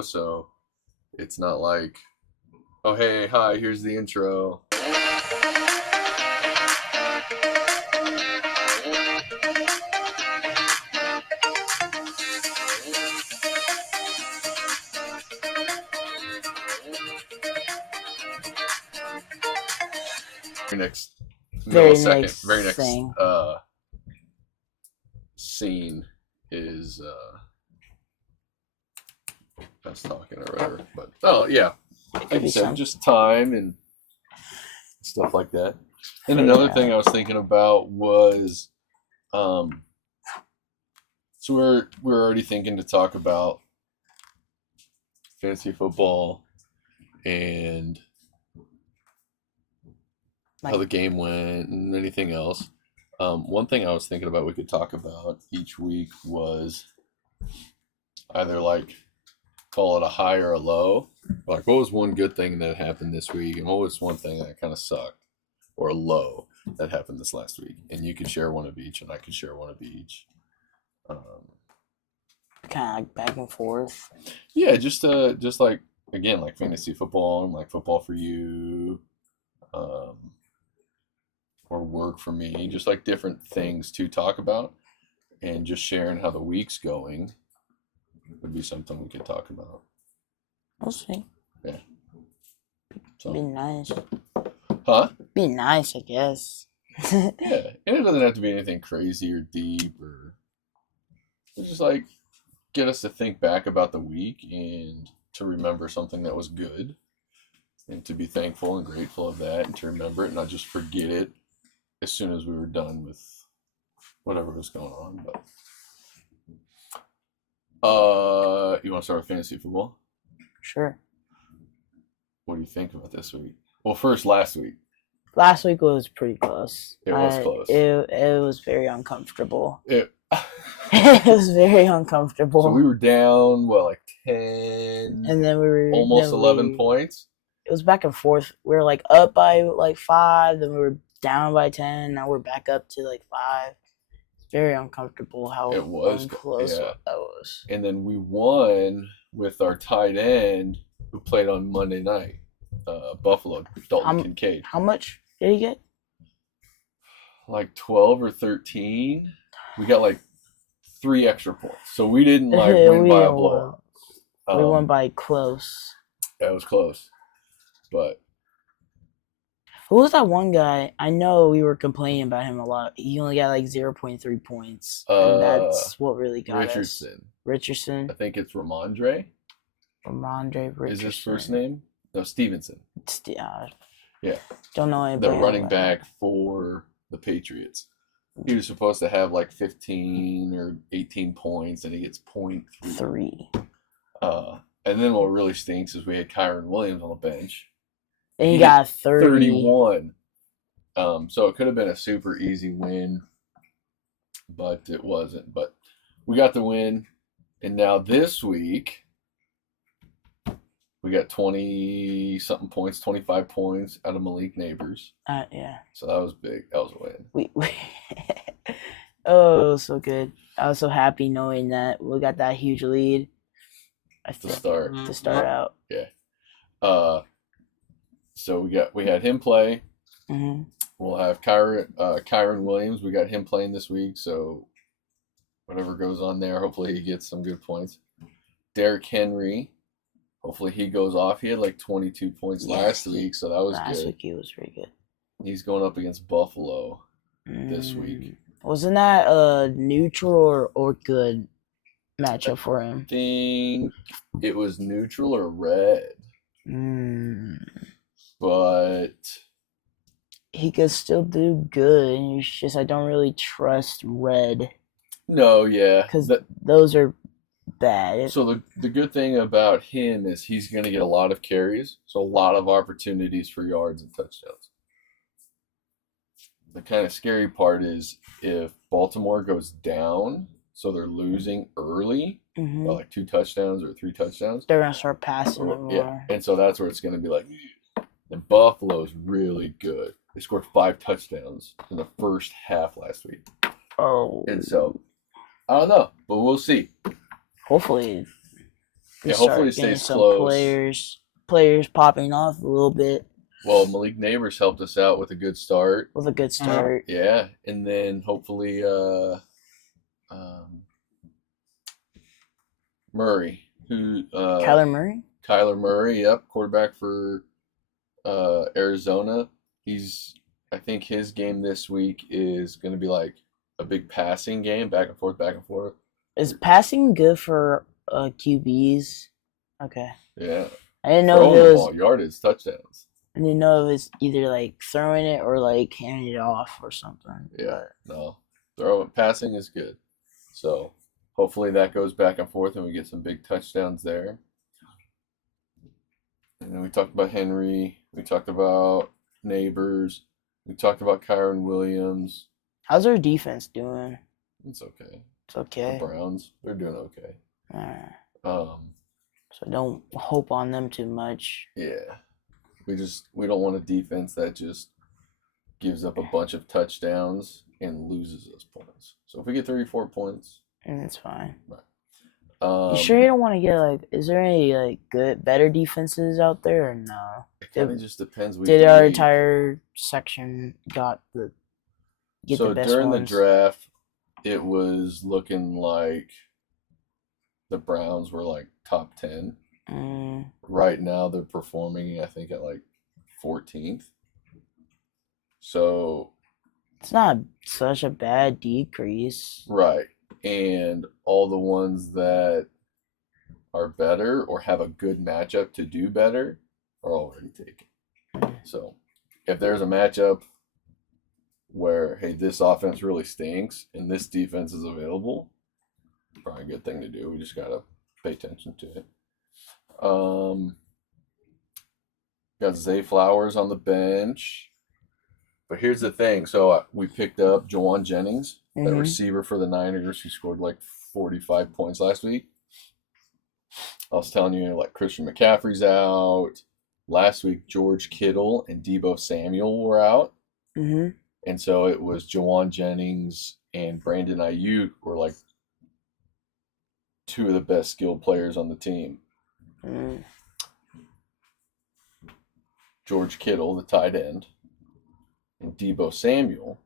so it's not like, oh, hey, hi, here's the intro. Very next Very millisecond, next very next thing. scene is us talking or whatever. But oh yeah, like you said, just time and stuff like that. And another thing I was thinking about was, so we're already thinking to talk about fantasy football and how the game went and anything else. One thing I was thinking about we could talk about each week was either like call it a high or a low. Like, what was one good thing that happened this week, and what was one thing that kind of sucked, or a low that happened this last week? And you could share one of each, and I could share one of each. Kind of like back and forth. Yeah, just like again, like fantasy football and like football for you, or work for me. Just like different things to talk about, and just sharing how the week's going would be something we could talk about. We'll see. Yeah. So. Be nice. Huh? Be nice, I guess. Yeah, and it doesn't have to be anything crazy or deep, or it's just like get us to think back about the week and to remember something that was good, and to be thankful and grateful of that, and to remember it, not just forget it as soon as we were done with whatever was going on. But you want to start with fantasy football? Sure. What do you think about this week? Well, first, last week. Last week was pretty close. It was close. It was very uncomfortable. It was very uncomfortable. So we were down, like 10, and then we were almost 11 points. It was back and forth. We were like up by like 5, then we were down by 10. Now we're back up to like 5. Very uncomfortable how it was close that was. And then we won with our tight end who played on Monday night, Buffalo, Dalton Kincaid. How much did he get? Like 12 or 13. We got like 3 extra points, so we didn't like win by a blowout. We won by close. Yeah, it was close, but. Who was that one guy? I know we were complaining about him a lot. He only got like 0.3 points. And that's what really got Richardson. us. Richardson. I think it's Ramondre. Ramondre Richardson. Is his first name? No, Stevenson. Yeah. Don't know anybody. The running back for the Patriots. He was supposed to have like 15 or 18 points, and he gets 0.3. And then what really stinks is we had Kyren Williams on the bench. And he got 31. So it could have been a super easy win, but it wasn't. But we got the win, and now this week we got 20-something points, 25 points out of Malik Neighbors. Yeah. So that was big. That was a win. Oh, it was so good. I was so happy knowing that we got that huge lead. To start out. Yeah. So we had him play. Mm-hmm. We'll have Kyren Williams. We got him playing this week. So whatever goes on there, hopefully he gets some good points. Derrick Henry, hopefully he goes off. He had like 22 points last week, so that was good. Last week he was very good. He's going up against Buffalo this week. Wasn't that a neutral or good matchup for him? I think it was neutral or red. But he could still do good. It's just I don't really trust red. No, yeah. Because those are bad. So the good thing about him is he's going to get a lot of carries, so a lot of opportunities for yards and touchdowns. The kind of scary part is if Baltimore goes down, so they're losing early, by like 2 touchdowns or 3 touchdowns. They're going to start passing it more. Yeah, and so that's where it's going to be like, and Buffalo's really good. They scored 5 touchdowns in the first half last week. Oh. And so, I don't know, but we'll see. Hopefully Yeah, hopefully it start getting stays some close. players popping off a little bit Well, Malik Neighbors helped us out with a good start. with a good start. Yeah, and then hopefully um, Murray, who Kyler Murray. Kyler Murray, yep, quarterback for Arizona. I think his game this week is going to be like a big passing game, back and forth, back and forth. Is passing good for QBs? Okay. Yeah, I didn't know throwing if it the was. ball, yardage, touchdowns. I didn't know if it's either like throwing it or like handing it off or something. Yeah, But no, throwing passing is good. So hopefully that goes back and forth, and we get some big touchdowns there. And then we talked about Henry. We talked about Neighbors. We talked about Kyron Williams. how's our defense doing? It's okay. It's The okay. Browns, they're doing okay. Um, So don't hope on them too much. yeah, we don't want a defense that just gives up a bunch of touchdowns and loses us points. So if we get 34 points, And it's fine. right. You sure you don't want to get like? Is there any like better defenses out there or no? It kind of just depends. Did our entire section get the best during ones? the draft, it was looking like the Browns were like top 10. Right now, they're performing, I think, at like 14th. So it's not such a bad decrease. right, and all the ones that are better or have a good matchup to do better are already taken. So if there's a matchup where, hey, this offense really stinks and this defense is available, probably a good thing to do. We just gotta pay attention to it. Got Zay Flowers on the bench. But here's the thing. So we picked up Jawan Jennings, that receiver for the Niners, who scored like 45 points last week. I was telling you, like, Christian McCaffrey's out. Last week, George Kittle and Deebo Samuel were out. And so it was Jawan Jennings and Brandon Ayuk were like two of the best skilled players on the team. George Kittle, the tight end, and Deebo Samuel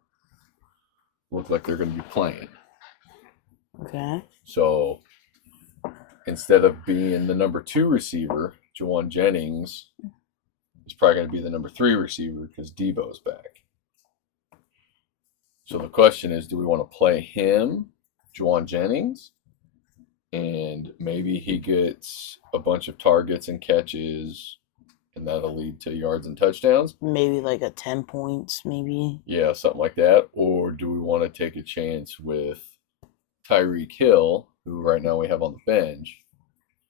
look like they're going to be playing. Okay. So instead of being the number 2 receiver, Jawan Jennings is probably going to be the number 3 receiver because Deebo's back. So the question is, do we want to play him, Jawan Jennings, and maybe he gets a bunch of targets and catches, and that'll lead to yards and touchdowns? Maybe like a 10 points, maybe. Yeah, something like that. Or do we want to take a chance with Tyreek Hill, who right now we have on the bench?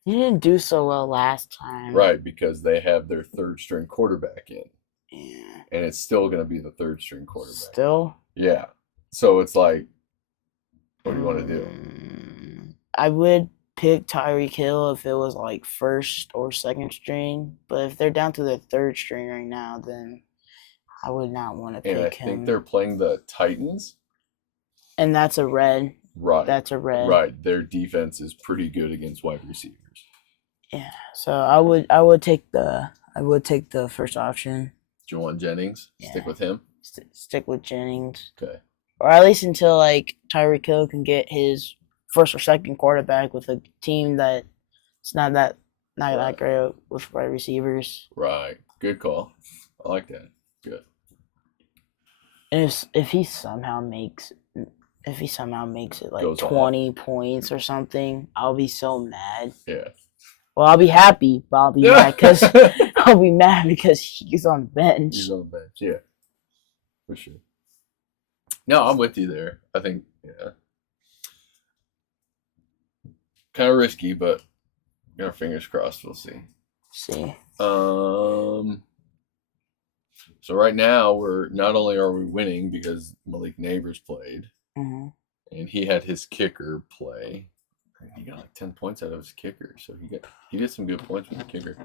He didn't do so well last time. Right, because they have their third string quarterback in. Yeah. And it's still going to be the third string quarterback. Still? Yeah. So it's like, what do you want to do? I would pick Tyreek Hill if it was like first or second string. But if they're down to the third string right now, then I would not want to pick him. And I think they're playing the Titans. And that's a red. Right. That's a red. Right. Their defense is pretty good against wide receivers. Yeah. So I would take the first option. Jawan Jennings. Yeah. Stick with him. Stick with Jennings. Okay. Or at least until like Tyreek Hill can get his first or second quarterback with a team that's not that great with wide receivers. Right. Good call. I like that. Good. And if he somehow makes it like Goes 20 points or something, I'll be so mad. Yeah. Well, I'll be happy, but I'll be mad because he's on the bench. He's on the bench. Yeah. For sure. No, I'm with you there. I think, yeah. Kind of risky, but our fingers crossed. We'll see. So right now we're not only are we winning because Malik Neighbors played, and he had his kicker play. He got like 10 points out of his kicker, so he did some good points with the kicker.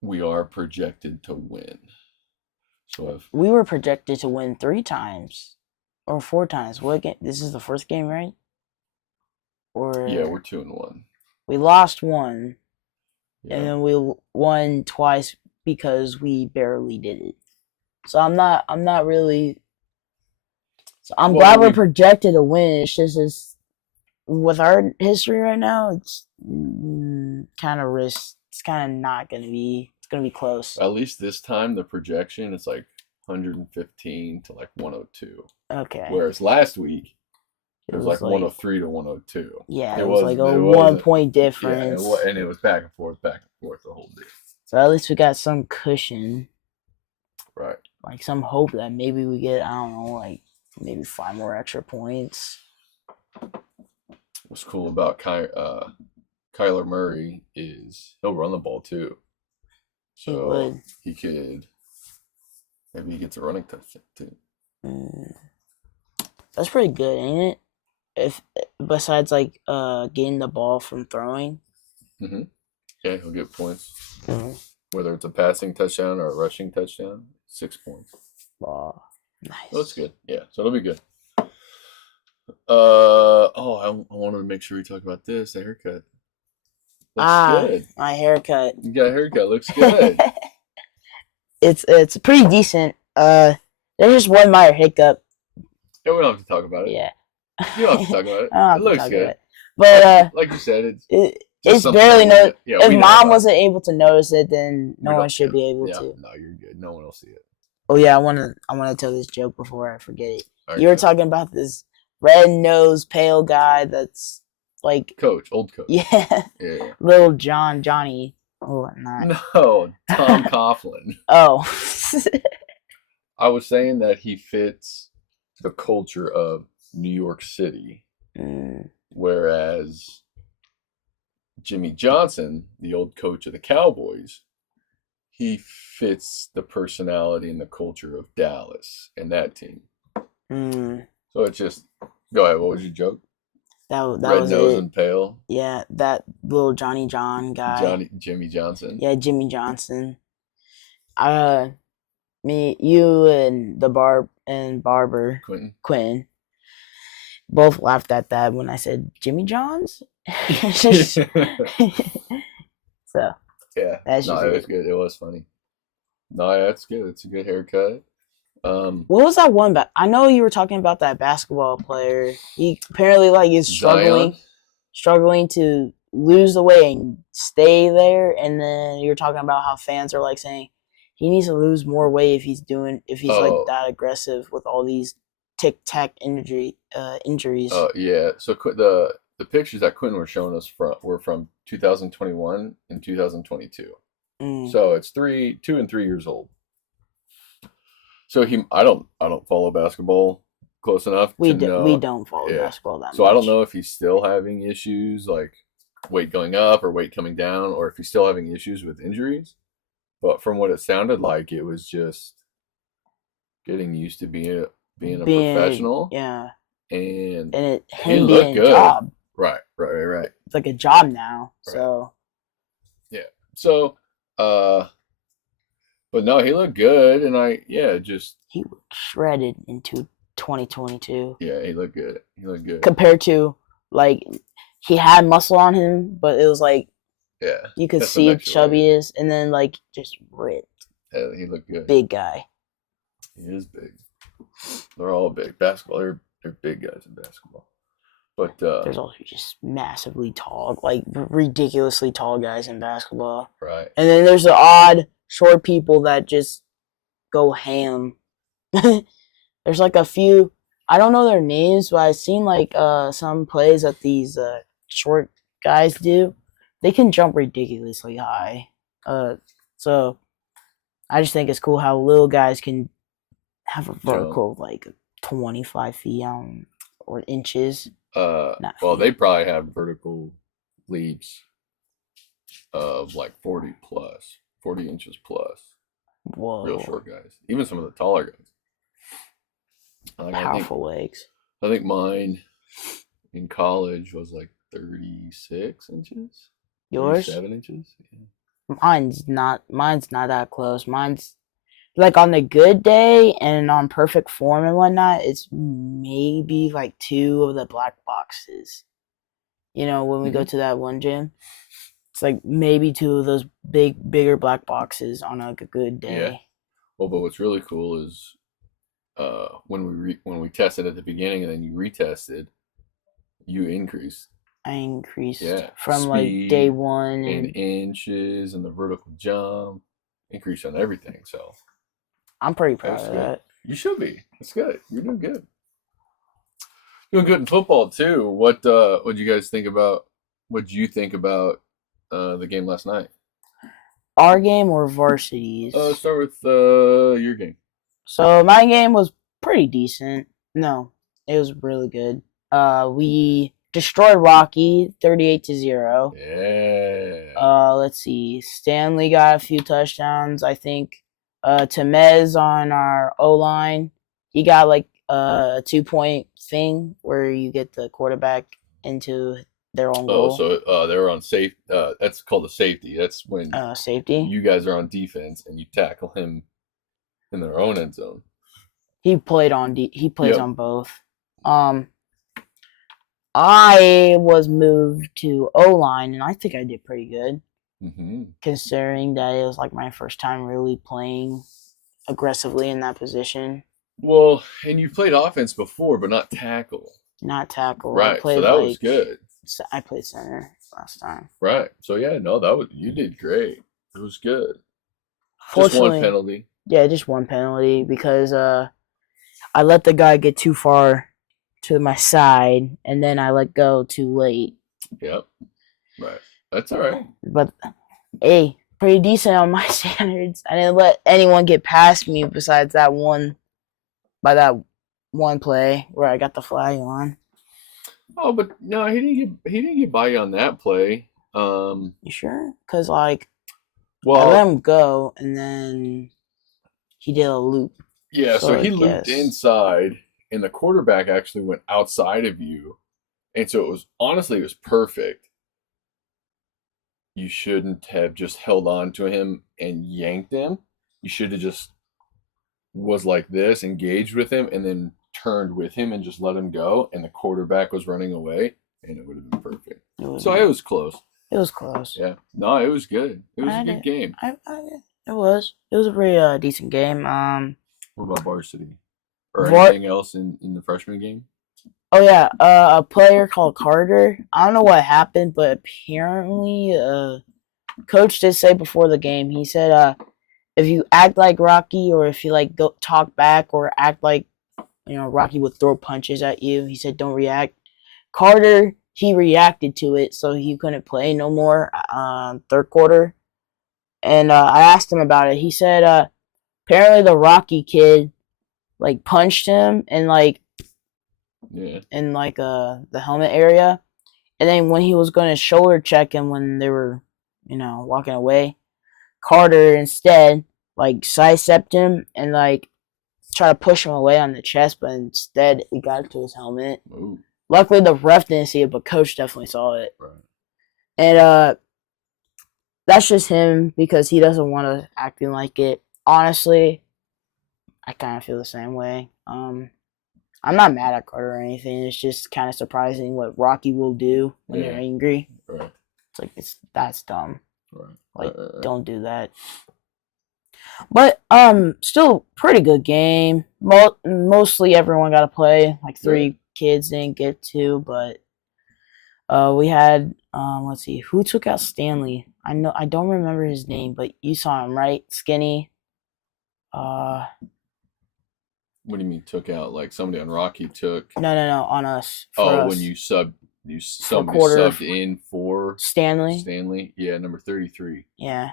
We are projected to win. So we were projected to win 3 times or 4 times. What game? This is the first game, right? Or Yeah, we're 2-1. we lost one, Yeah. and then we won twice because we barely did it. So I'm not really. So I'm Well, glad we're we- projected to win. It's just with our history right now, it's kind of risk. It's kind of not gonna be. It's gonna be close. At least this time, the projection is like 115 to like 102. Okay. Whereas last week, it was like like 103 to 102. yeah, it was like a it 1 point Yeah, difference. and it was back and forth the whole day. So at least we got some cushion, Right. like some hope that maybe we get, I don't know, like maybe 5 more extra points. What's cool about Kyler Murray is he'll run the ball too. He So would. he could maybe he gets a running touchdown too. That's pretty good, ain't it? If besides like getting the ball from throwing. Mm-hmm. Yeah, he'll get points. Whether it's a passing touchdown or a rushing touchdown, 6 points. Wow, nice. So that's good. Yeah, so it'll be good. I wanted to make sure we talk about this. The haircut looks good. My haircut. You got a haircut. Looks good. It's pretty decent. There's just one minor hiccup. Yeah, we don't have to talk about it. Yeah. You don't have to talk about it. I don't have It to looks talk good. about it. But like you said, it's something barely that we- no. yeah, we If know mom about wasn't able to notice it, then no We one don't- should be able yeah, to. No, you're good. No one will see it. Oh yeah, I wanna tell this joke before I forget it. All right, You were go. talking about this red-nosed, pale guy that's like Old coach. yeah, Yeah. little Johnny. Oh, not. No, Tom Coughlin. Oh. I was saying that he fits the culture of New York City, whereas Jimmy Johnson, the old coach of the Cowboys, he fits the personality and the culture of Dallas and that team. So it's just go ahead. What was your joke? That Red was nose it. and pale. Yeah, that little Johnny John guy. Jimmy Johnson. Yeah, Jimmy Johnson. Me, you, and the barber Quentin both laughed at that when I said Jimmy John's. So Yeah, that's just it was good. It was funny. No, that's good. It's a good haircut. What was that one? I know you were talking about that basketball player. He apparently is struggling to lose the weight and stay there. And then you're talking about how fans are saying he needs to lose more weight if he's that aggressive with all these tic-tac injuries. Yeah. So the pictures that Quentin was showing us were from 2021 and 2022. So it's 2 and 3 years old. So I don't follow basketball close enough. We don't follow basketball that much. So I don't know if he's still having issues like weight going up or weight coming down, or if he's still having issues with injuries. But from what it sounded like, it was just getting used to being a professional. Yeah. And him being a job. Right. It's like a job now. Right. So yeah. So but no, he looked good, and he looked shredded into 2022. Yeah, he looked good. Compared to he had muscle on him, but it was you could see chubbiness, and then just ripped. Yeah, he looked good. Big guy. He is big. They're all big. Basketball, they're big guys in basketball. But there's also just massively tall, ridiculously tall guys in basketball. Right. And then there's the odd short people that just go ham. There's a few, I don't know their names, but I've seen some plays that these short guys do. They can jump ridiculously high. So I just think it's cool how little guys can have a vertical of 25 feet or inches. Well, they probably have vertical leaps of 40 inches plus. Whoa. Real short guys. Even some of the taller guys. Powerful legs. I think mine in college was 36 inches. Yours? 7 inches. Yeah. Mine's not that close. Mine's on the good day and on perfect form and whatnot, it's maybe 2 of the black boxes. You know, when we go Mhm. to that one gym, it's like maybe two of those bigger black boxes on like a good Yeah. day. Well, but what's really cool is when we tested at the beginning and then you retested, you increased. I increased Yeah, from like day speed one, and and inches and the vertical jump increased on everything. So I'm pretty that proud was of good. that. You should be. It's good. You're doing good. Doing good in football too. What do you guys think about? What did you think about the game last night? Our game or varsities? Start with your game. So my game was pretty decent. No, it was really good. We destroyed Rocky 38-0. Yeah. Let's see. Stanley got a few touchdowns. I think. Temez on our O line, he got like a 2 point thing where you get the quarterback into their own Oh, goal. so they were on safe. That's called a safety. That's when Safety. you guys are on defense and you tackle him in their own end zone. He played on he plays Yep. on both. I was moved to O line, and I think I did pretty good, considering that it was like my first time really playing aggressively in that position. Well, and you played offense before, but not tackle. Not tackle. I Right. So played that was good. I played center last time. Right. So yeah, no, you did great. It was good. Just Fortunately, one penalty. Yeah, just one penalty because I let the guy get too far to my side, and then I let go too late. Yep. Right. That's all right. But hey, pretty decent on my standards. I didn't let anyone get past me besides that one play where I got the flag on. Oh, but no, he didn't get by you on that play. You sure? Because like, well, I let him go, and then he did a loop. Yeah, so he looped inside, and the quarterback actually went outside of you, and so it was perfect. You shouldn't have just held on to him and yanked him. You should have just was like this, engaged with him, and then turned with him and just let him go, and the quarterback was running away, and it would have been perfect. So it was close. It was close. Yeah. No, it was good. It was a good game. It was. It was a pretty decent game. What about varsity? Or anything else in the freshman game? Oh yeah, a player called Carter. I don't know what happened, but apparently, coach did say before the game. He said, if you act like Rocky, or if you like go talk back, or act like Rocky would throw punches at you, he said don't react. Carter, he reacted to it, so he couldn't play no more. Third quarter, and I asked him about it. He said, apparently the Rocky kid like punched him and like. Yeah. In like the helmet area, and then when he was going to shoulder check him when they were walking away, Carter instead like sidestepped him and like try to push him away on the chest, but instead he got to his helmet. Ooh. Luckily the ref didn't see it, but coach definitely saw it. Right. And that's just him because he doesn't want to acting like it. Honestly, I kind of feel the same way. I'm not mad at Carter or anything. It's just kind of surprising what Rocky will do when they're angry. Right. It's like that's dumb. Right. Like don't do that. But still pretty good game. Mostly everyone got to play. Like 3 kids didn't get to, but we had let's see, who took out Stanley? I don't remember his name, but you saw him, right? Skinny. What do you mean took out? Like somebody on Rocky took? No, on us. When you somebody subbed in for Stanley. Yeah, number 33. Yeah.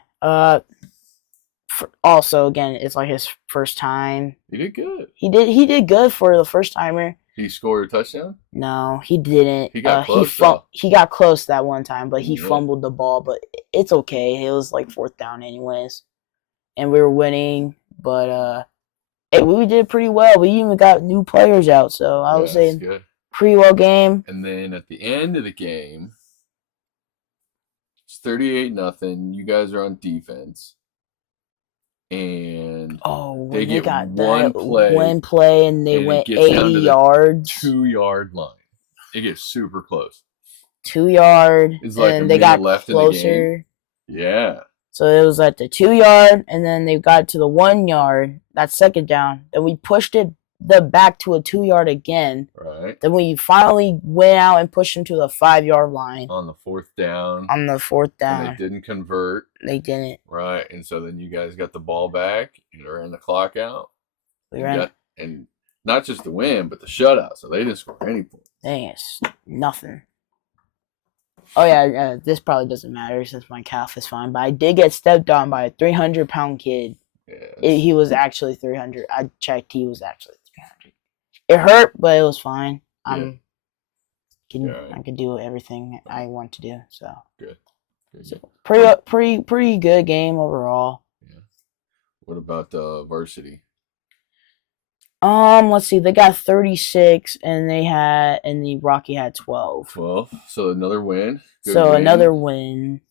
Also, again, it's like his first time. He did good. He did good for the first timer. He scored a touchdown? No, he didn't. He got close. He got close that one time, but he fumbled the ball. But it's okay. It was like 4th down anyways, and we were winning. But we did pretty well. We even got new players out, so I would say pretty well game. And then at the end of the game, it's 38-0. You guys are on defense, and they got one play, and they went 80 yards, 2-yard line. It gets super close. 2 yard, It's like a and they minute got left in the game. closer. Yeah. So it was at the 2 yard, and then they got to the 1 yard. That second down. Then we pushed it back to a 2 yard again. Right. Then we finally went out and pushed them to the 5 yard line On the fourth down. on the fourth And they down. didn't convert. They didn't. Right. And so then you guys got the ball back and ran the clock out. We ran. And not just the win, but the shutout. So they didn't score any points. Dang, it's nothing. Oh yeah, this probably doesn't matter since my calf is fine. But I did get stepped on by a 300-pound kid. Yeah, He was actually 300. I checked. He was actually 300. It hurt, but it was fine. I could do everything I want to do. So good. So pretty good game overall. Yeah. What about varsity? Let's see. They got 36, and the Rocky had 12. 12. So another win. So another win.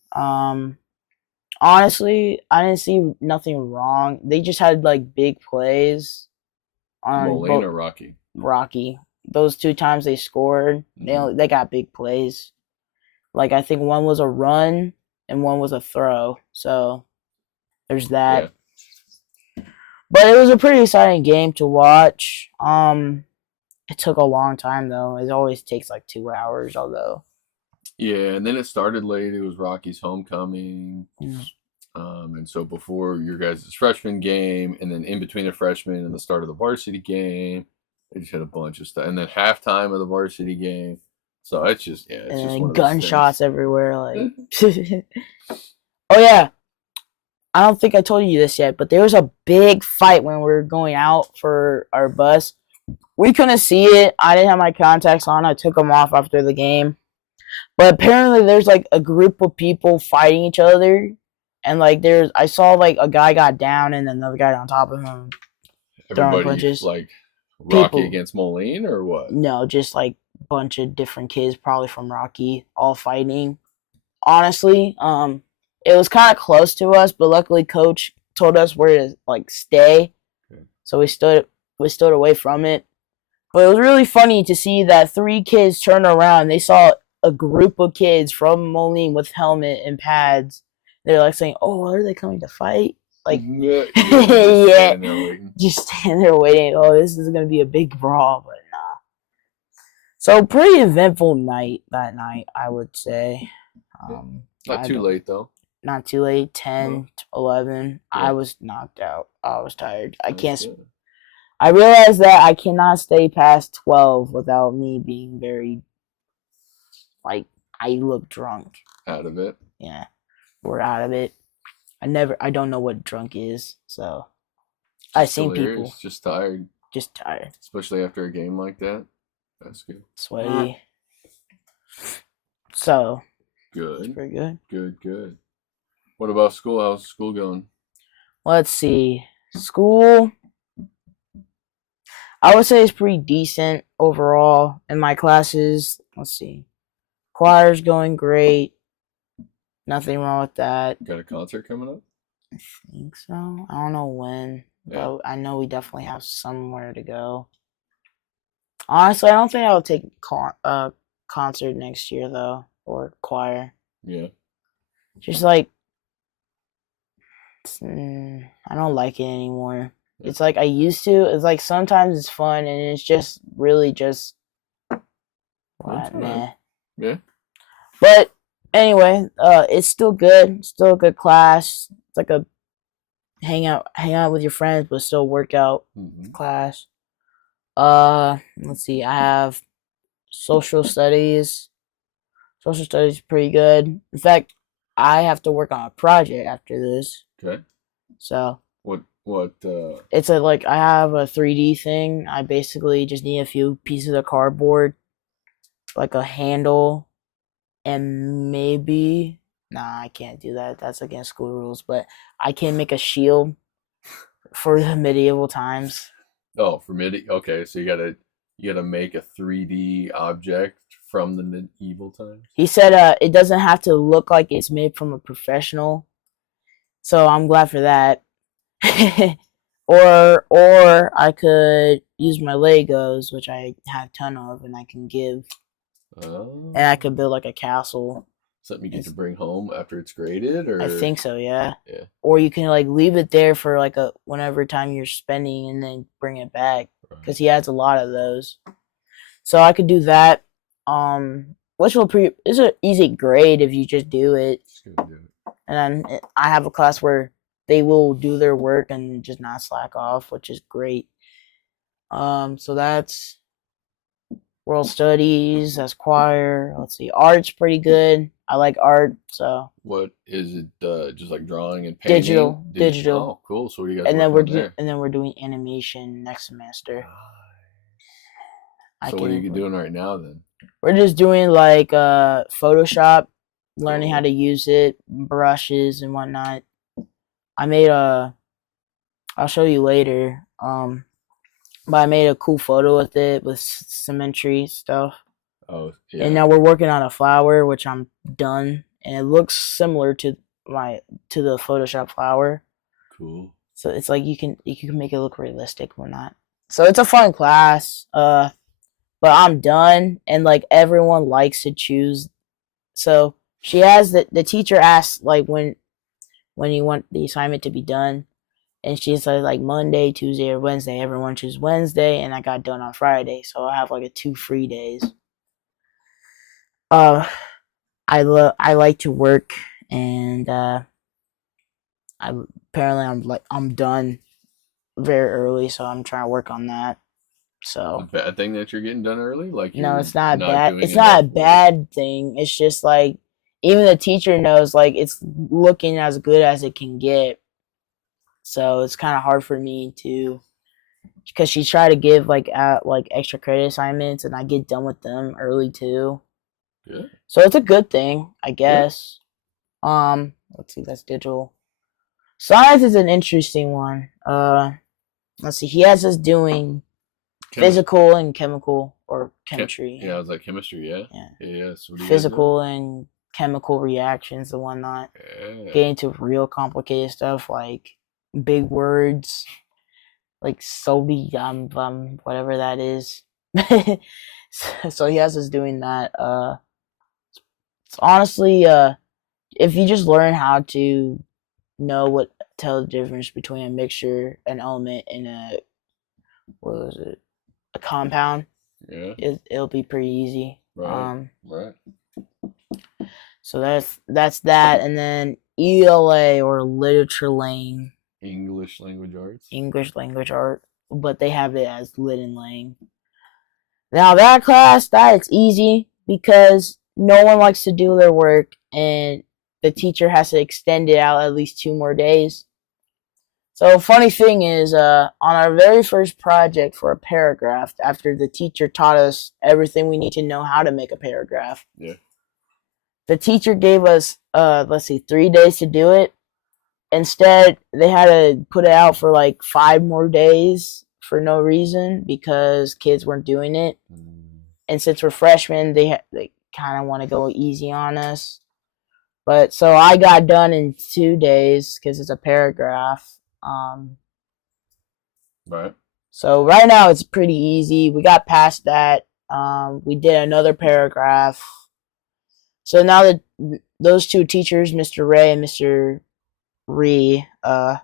Honestly, I didn't see nothing wrong. They just had like big plays on Moline or Rocky? Rocky. Those 2 times they scored, they got big plays. Like I think one was a run and one was a throw. So there's that. Yeah. But it was a pretty exciting game to watch. It took a long time though. It always takes like 2 hours, although. Yeah, and then it started late. It was Rocky's homecoming. Mm. And so before your guys' freshman game, and then in between the freshman and the start of the varsity game, they just had a bunch of stuff. And then halftime of the varsity game. So it's just, yeah. It's and just one gunshots everywhere. Like, oh, yeah. I don't think I told you this yet, but there was a big fight when we were going out for our bus. We couldn't see it. I didn't have my contacts on. I took them off after the game. But apparently there's like a group of people fighting each other. And like I saw like a guy got down and another guy on top of him. Everybody punches. Like Rocky against Moline or what? No, just like a bunch of different kids, probably from Rocky, all fighting. Honestly, it was kind of close to us, but luckily coach told us where to like stay. Okay. So we stood away from it. But it was really funny to see that 3 kids turned around. They saw a group of kids from Moline with helmet and pads. They're like saying, "Oh, are they coming to fight?" Like, yeah, just standing there waiting. Oh, this is gonna be a big brawl, but nah. So pretty eventful night that night, I would say. Not too late though. Not too late. 10, 11. Yeah. I was knocked out. I was tired. I can't. I realized that I cannot stay past 12 without me being very, like, I look drunk. Out of it. Yeah. We're out of it. I don't know what drunk is, so I've seen people. Just tired. Just tired. Especially after a game like that. That's good. Sweaty. So. Good. It's pretty good. Good. What about school? How's school going? Let's see. School, I would say it's pretty decent overall in my classes. Let's see. Choir's going great. Nothing wrong with that. Got a concert coming up? I think so. I don't know when, but I know we definitely have somewhere to go. Honestly, I don't think I'll take a concert next year, though, or choir. Yeah. Just like, I don't like it anymore. Yeah. It's like I used to. It's like sometimes it's fun, and it's just really just what, nah. Yeah. But anyway, it's still good. Still a good class. It's like a hang out with your friends, but still workout class. Let's see. I have social studies. Social studies is pretty good. In fact, I have to work on a project after this. Okay. So what it's I have a 3D thing. I basically just need a few pieces of cardboard, like a handle, and maybe I can't do that. That's against school rules. But I can make a shield for the medieval times. Oh, for okay, so you gotta make a 3D object from the medieval times. He said it doesn't have to look like it's made from a professional. So I'm glad for that. or I could use my Legos, which I have a ton of, and I can give and I Oh, could build like a castle. something you get to It's, bring home after it's graded, I or think so, yeah. yeah, Or you can like leave it there for like a whenever time you're spending, and then bring it back right. because he has a lot of those. So I could do that. Which will is an easy grade if you just do it. Just gonna do it. And then I have a class where they will do their work and just not slack off, which is great. So that's world studies, that's choir. Let's see, art's pretty good. I like art, so What is it? Just like drawing and painting? digital, Oh, cool. So what are you guys working on there? and then we're doing animation next semester. I So what are can you doing right now then? We're just doing like Photoshop, learning how Cool. to use it, brushes and whatnot. I made a I'll show you later. But I made a cool photo with it with symmetry stuff. Oh And yeah, now we're working on a flower, which I'm done, and it looks similar to the Photoshop flower. cool. So it's like you can make it look realistic or not. So it's a fun class. But I'm done, and like everyone likes to choose. So she has the teacher asks like when you want the assignment to be done, and she said like Monday, Tuesday, or Wednesday. Everyone choose Wednesday, and I got done on Friday, so I have like a 2 free days. Uh, I like to work, and I apparently I'm done very early, so I'm trying to work on that. A So bad thing that you're getting done early, like no, you're it's not a not bad. doing It's not enough a work. bad thing. It's just like even the teacher knows like it's looking as good as it can get. So it's kind of hard for me to because she tried to give like extra credit assignments, and I get done with them early too. Good. So it's a good thing, I Yeah. guess. Let's see, that's digital. Science is an interesting one. Let's see, he has us doing Chemistry. physical and chemical or chemistry. Yeah, I was like chemistry. Yeah. Yeah, Yeah. So what are you guys doing? physical and chemical reactions and whatnot. Yeah. Get into real complicated stuff like big words like sodium, whatever that is. So he has us doing that. It's honestly, if you just learn how to know what tell the difference between a mixture, an element, and a what was it, a compound, Yeah. it'll be pretty easy. Right. Right. So that's that, and then ELA or literature lane, English language arts. English language art, but they have it as lit and lang. Now that class, that's easy because no one likes to do their work, and the teacher has to extend it out at least 2 more days. So funny thing is, on our very first project for a paragraph, after the teacher taught us everything we need to know how to make a paragraph, Yeah. the teacher gave us let's see, 3 days to do it. Instead, they had to put it out for like 5 more days for no reason because kids weren't doing it. And since we're freshmen, they kind of want to go easy on us. But so I got done in 2 days because it's a paragraph. Right. So right now it's pretty easy. We got past that. We did another paragraph. So now that those two teachers, Mr. Ray and Mr. Mr.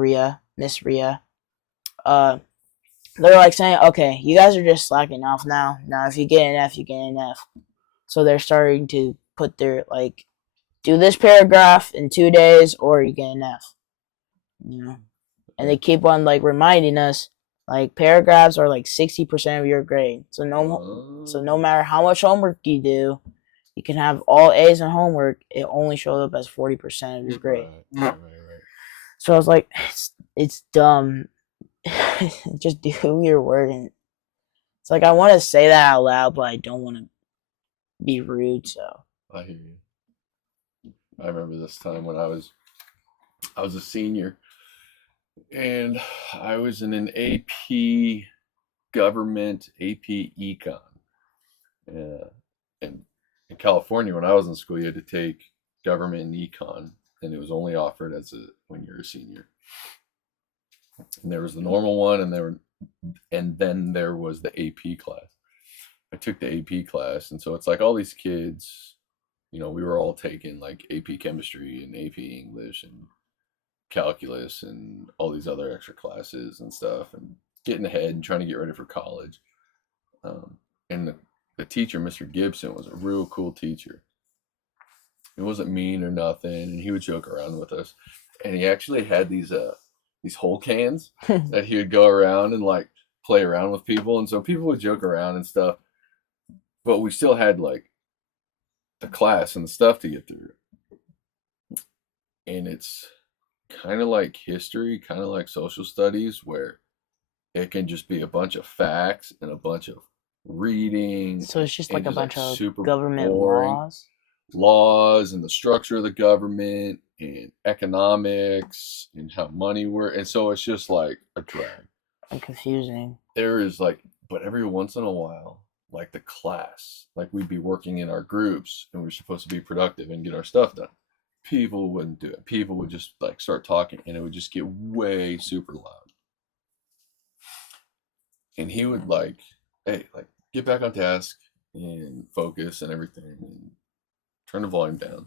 Ria, Miss Ria, they're like saying, okay, you guys are just slacking off now. Now, if you get an F, you get an F. So they're starting to put their like, do this paragraph in 2 days, or you get an F. You know, and they keep on like reminding us, like paragraphs are like 60% of your grade. So no matter how much homework you do, you can have all A's in homework. It only shows up as 40% of your grade. Right. So I was like, it's dumb. Just do your work. And it's like I want to say that out loud, but I don't want to be rude. So I hear you. I remember this time when I was a senior, and I was in an AP government, AP econ. And in California, when I was in school, you had to take government and econ, and it was only offered when you're a senior. And there was the normal one, and then there was the AP class. I took the AP class, and so it's like all these kids, we were all taking like AP chemistry and AP English and calculus and all these other extra classes and stuff, and getting ahead and trying to get ready for college. And the teacher, Mr. Gibson, was a real cool teacher. He wasn't mean or nothing, and he would joke around with us. And he actually had these whole cans that he would go around and like play around with people, and so people would joke around and stuff. But we still had like the class and the stuff to get through, and it's kind of like history, kind of like social studies, where it can just be a bunch of facts and a bunch of reading. So it's just like a bunch of super government boring laws and the structure of the government and economics and how money works. And so it's just like a drag. And confusing. There is like, but every once in a while, like the class, like we'd be working in our groups and we're supposed to be productive and get our stuff done. People wouldn't do it. People would just like start talking, and it would just get way super loud. And he would like, hey, like get back on task and focus and everything and turn the volume down.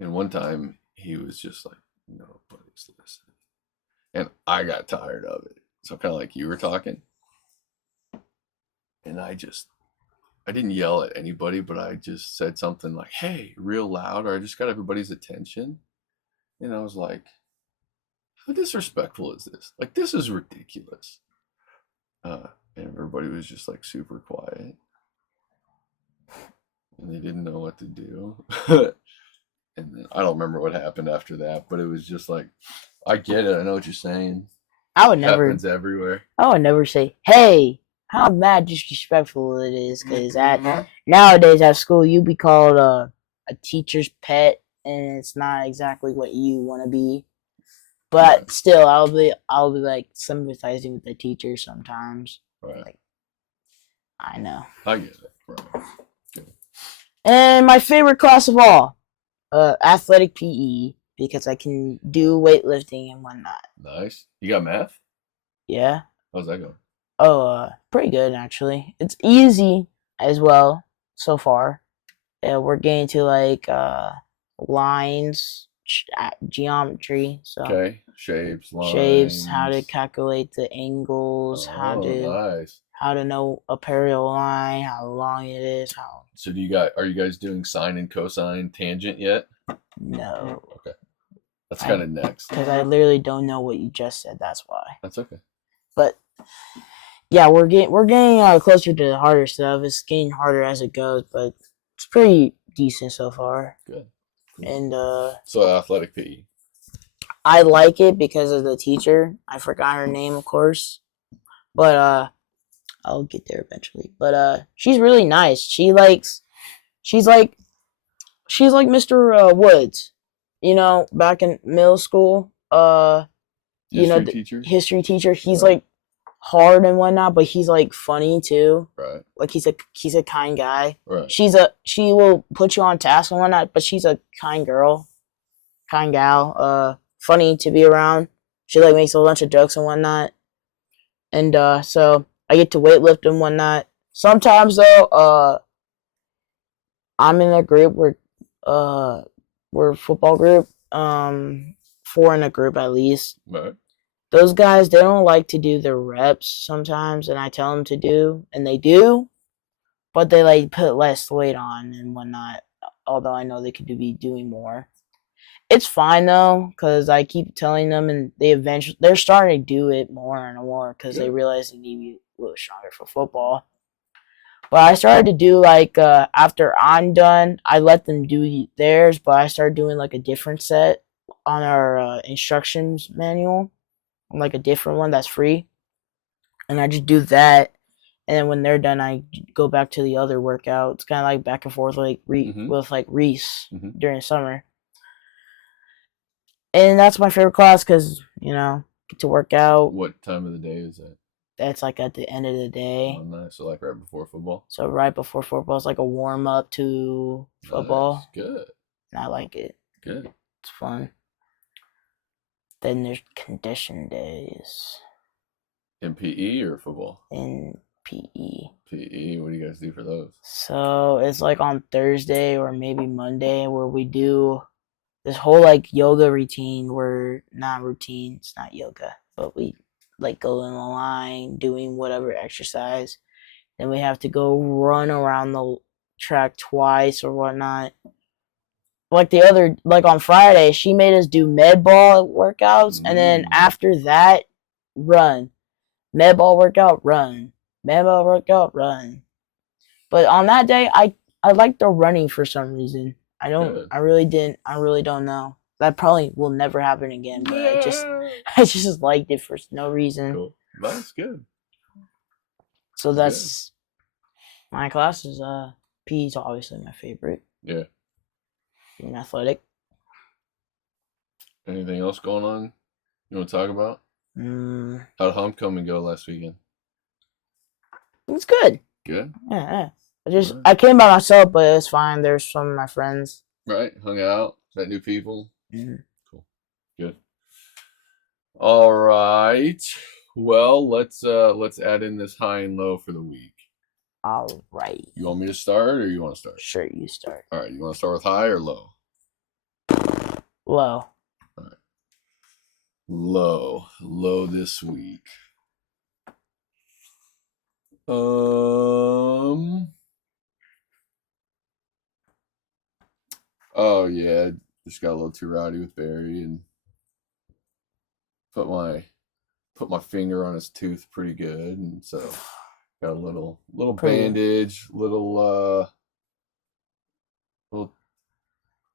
And one time he was just like, nobody's listening. And I got tired of it. So kind of like you were talking. And I didn't yell at anybody, but I just said something like, hey, real loud, or I just got everybody's attention. And I was like, how disrespectful is this? Like, this is ridiculous. And everybody was just like super quiet. And they didn't know what to do. And then, I don't remember what happened after that, but it was just like, I get it. I know what you're saying. I would It never. happens everywhere. I would never say, "Hey, how mad disrespectful it is," because nowadays at school you be called a teacher's pet, and it's not exactly what you want to be. But still, I'll be like sympathizing with the teacher sometimes. Right. Like, I know. I get it. Right. And my favorite class of all, athletic PE, because I can do weightlifting and whatnot. Nice. You got math? Yeah. How's that going? Oh, pretty good actually. It's easy as well so far. We're getting to like lines, geometry, so Okay. Shapes, lines. shapes, how to calculate the angles, Nice. how to know a parallel line, how long it is, how. So are you guys doing sine and cosine tangent yet? No. Okay. That's kind of next. Because I literally don't know what you just said. That's why. That's okay. But yeah, we're getting closer to the harder stuff. It's getting harder as it goes, but it's pretty decent so far. Good. And so athletic PE. I like it because of the teacher. I forgot her name, of course, but I'll get there eventually. But she's really nice. She's like Mr. Woods, back in middle school. History teacher. He's like hard and whatnot, but he's like funny too. Right. Like he's a kind guy. Right. She will put you on task and whatnot, but she's a kind gal. Funny to be around. She like makes a bunch of jokes and whatnot. And so I get to weightlift and whatnot. Sometimes though, I'm in a group we're a football group. 4 in a group at least. Right. Those guys, they don't like to do the reps sometimes, and I tell them to do, and they do, but they like put less weight on and whatnot. Although I know they could be doing more. It's fine though, because I keep telling them, and they're starting to do it more and more because they realize they need to be a little stronger for football. But I started to do like after I'm done, I let them do theirs, but I started doing like a different set on our instructions manual, like a different one that's free, and I just do that. And then when they're done, I go back to the other workout. It's kind of like back and forth, like with like Reese during summer. And that's my favorite class because get to work out. What time of the day is that? That's like at the end of the day. Oh, nice. So like right before football? So right before football, it's like a warm up to football. Nice. Good. And I like it. Good. It's fun. Then there's condition days. In PE or football? In PE. PE. What do you guys do for those? So it's like on Thursday or maybe Monday where we do this whole like yoga routine. Where not routine, it's not yoga, but we like go in a line doing whatever exercise. Then we have to go run around the track twice or whatnot. Like on Friday, she made us do med ball workouts, and then after that, run. Med ball workout, run. Med ball workout, run. But on that day, I liked the running for some reason. I really don't know. That probably will never happen again. But I just liked it for no reason. Cool. That's good. So that's my classes. PE is obviously my favorite. Yeah. Being athletic. Anything else going on you want to talk about? How'd homecoming go last weekend? It's good. Good? Yeah. I came by myself, but it was fine. There's some of my friends. Right. Hung out. Met new people. Mm-hmm. Cool. Good. All right. Well, let's add in this high and low for the week. All right. You want me to start or you want to start? Sure, you start. All right. You want to start with high or low? Low. All right. Low this week. Oh yeah, just got a little too rowdy with Barry and put my finger on his tooth pretty good, and so got a little bandage, little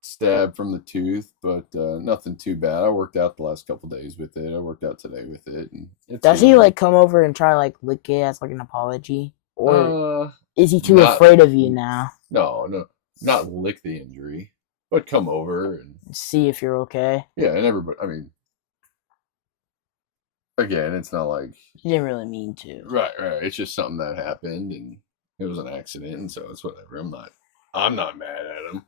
stab from the tooth, but nothing too bad. I worked out the last couple days with it. I worked out today with it, and does he like come over and try like lick it as like an apology, or is he too afraid of you now? No, not lick the injury, but come over and see if you're okay. Yeah, and everybody. I mean, again, it's not like you didn't really mean to. Right. It's just something that happened, and it was an accident, and so it's whatever. I'm not mad at him.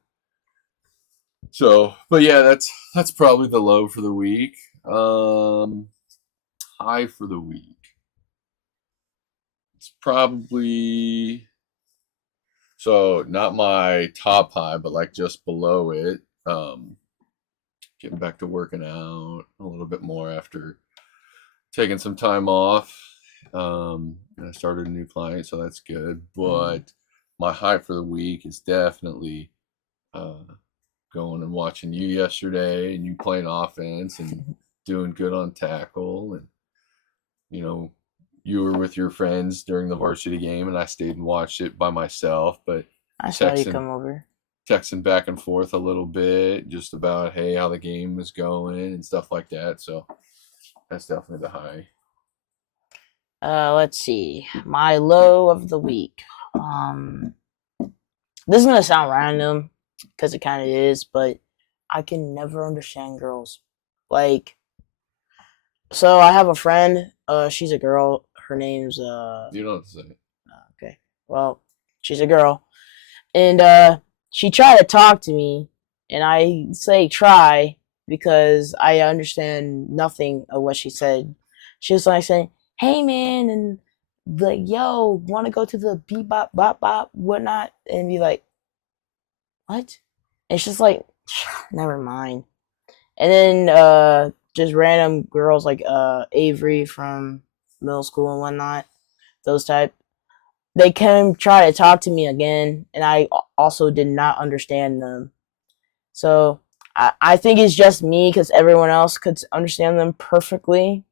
So, but yeah, that's probably the low for the week. High for the week. It's probably not my top high, but like just below it. Getting back to working out a little bit more after taking some time off. And I started a new client, so that's good. But my high for the week is definitely going and watching you yesterday and you playing offense and doing good on tackle. And, you were with your friends during the varsity game and I stayed and watched it by myself. But I saw you come over. Texting back and forth a little bit just about, hey, how the game is going and stuff like that. So that's definitely the high. Let's see. My low of the week. This is going to sound random because it kind of is, but I can never understand girls. So I have a friend. She's a girl. Her name's You don't have to say it. Okay. Well, she's a girl, and she tried to talk to me, and I say try because I understand nothing of what she said. She was like saying, "Hey man," and like, "Yo, want to go to the beep bop bop bop whatnot?" And be like, "What?" And it's just like, never mind. And then just random girls like Avery from middle school and whatnot, those type. They came try to talk to me again, and I also did not understand them. So I think it's just me because everyone else could understand them perfectly.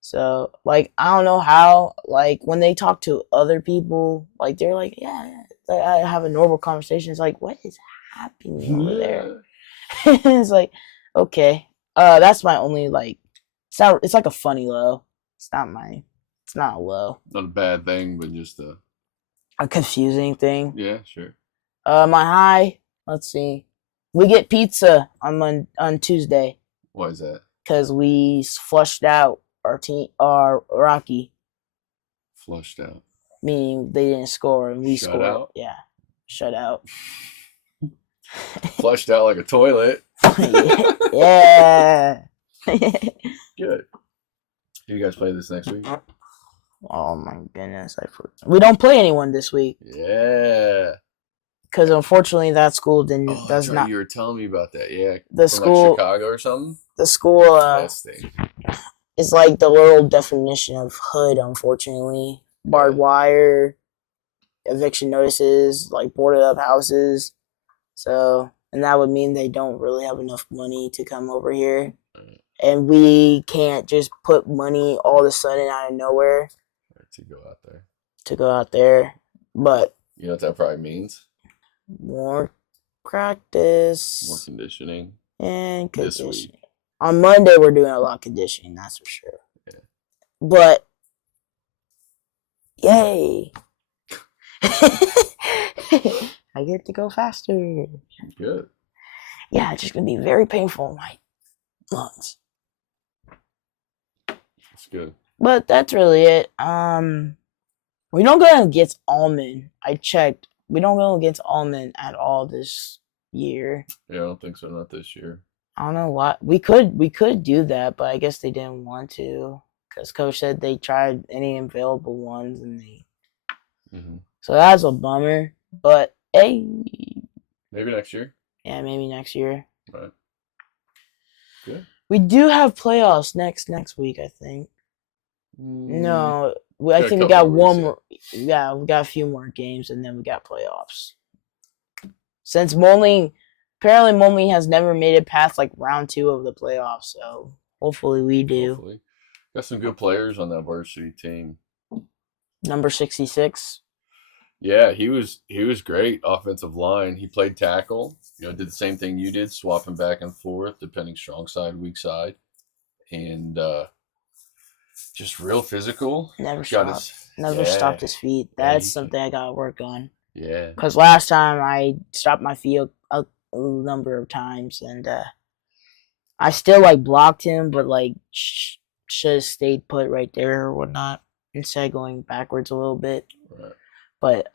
So I don't know how, when they talk to other people, they're like, yeah, I have a normal conversation. It's like, what is happening over there? It's like, okay, that's my only it's like a funny low. It's not a low. Not a bad thing, but just a confusing thing. Yeah, sure. My high, let's see. We get pizza on Tuesday. Why is that? Because we flushed out our Rocky. Flushed out. Meaning they didn't score and we scored. Out? Yeah. Shut out. Flushed out like a toilet. Yeah. Good. You guys play this next week? Oh my goodness, we don't play anyone this week Yeah. because unfortunately that school didn't Oh, does that's right. not You were telling me about that. Yeah. the From like school Chicago or something. the school That stinks. is like the literal definition of hood. Unfortunately, barbed wire, eviction notices, like boarded up houses. So, and that would mean they don't really have enough money to come over here. And we can't just put money all of a sudden out of nowhere To go out there. But you know what that probably means? More practice. More conditioning. And conditioning. This week. On Monday we're doing a lot of conditioning, that's for sure. Yeah. But yay. I get to go faster. Good. Yeah, it's just gonna be very painful in my lungs. That's good. But that's really it. We don't go against Almond. I checked. We don't go against Almond at all this year. Yeah, I don't think so. Not this year. I don't know why. We could do that, but I guess they didn't want to because Coach said they tried any available ones and they. Mm-hmm. So that's a bummer. But hey. Maybe next year. Yeah, maybe next year. Right. Good. We do have playoffs next week, I think. No, I think we got one more. Yeah, we got a few more games, and then we got playoffs. Since apparently Moline has never made it past like round 2 of the playoffs, so hopefully we do. Hopefully. Got some good players on that varsity team. Number 66. Yeah, he was great. Offensive line. He played tackle. Did the same thing you did, swapping back and forth, depending strong side, weak side, and just real physical. Never stopped his feet. That's something I gotta work on. Yeah. Because last time I stopped my feet a number of times, and I still like blocked him, but like should have stayed put right there or whatnot instead of going backwards a little bit. Right. But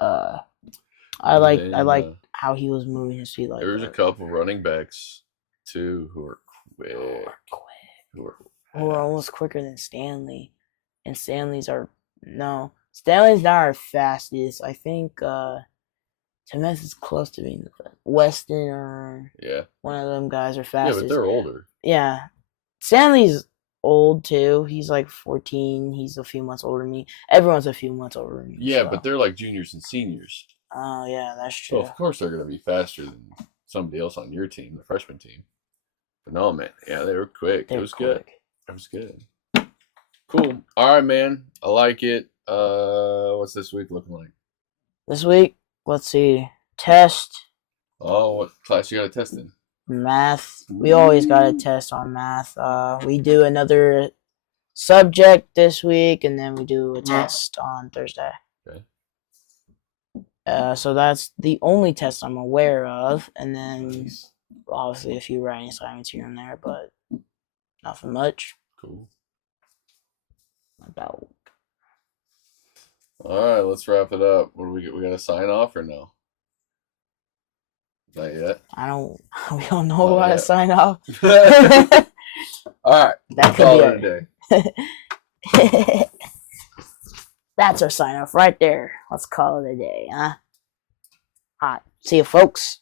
I like how he was moving his feet like that. There was a couple running backs too who were quick. Who were almost quicker than Stanley. And Stanley's not our fastest. I think Temeth is close to being the fastest. Weston or one of them guys are fastest. Yeah, but they're older. Yeah. Stanley's old too. He's like 14. He's a few months older than me. Everyone's a few months older than me. Yeah, so. But they're like juniors and seniors. Oh, yeah, that's true. So, of course, they're going to be faster than somebody else on your team, the freshman team. But no, man. Yeah, they were quick. It was good. It was good. Cool. All right, man. I like it. What's this week looking like? This week, let's see. Test. Oh, what class you got a test in? Math. We always got a test on math. We do another subject this week, and then we do a test on Thursday. Okay. So that's the only test I'm aware of, and then obviously a few writing assignments here and there, but nothing much. Cool. About. All right, let's wrap it up. What do we get? We got to sign off or no? Not yet. We don't know how to sign off. All right. That could be a day. That's our sign off right there. Let's call it a day, huh? All right. See you, folks.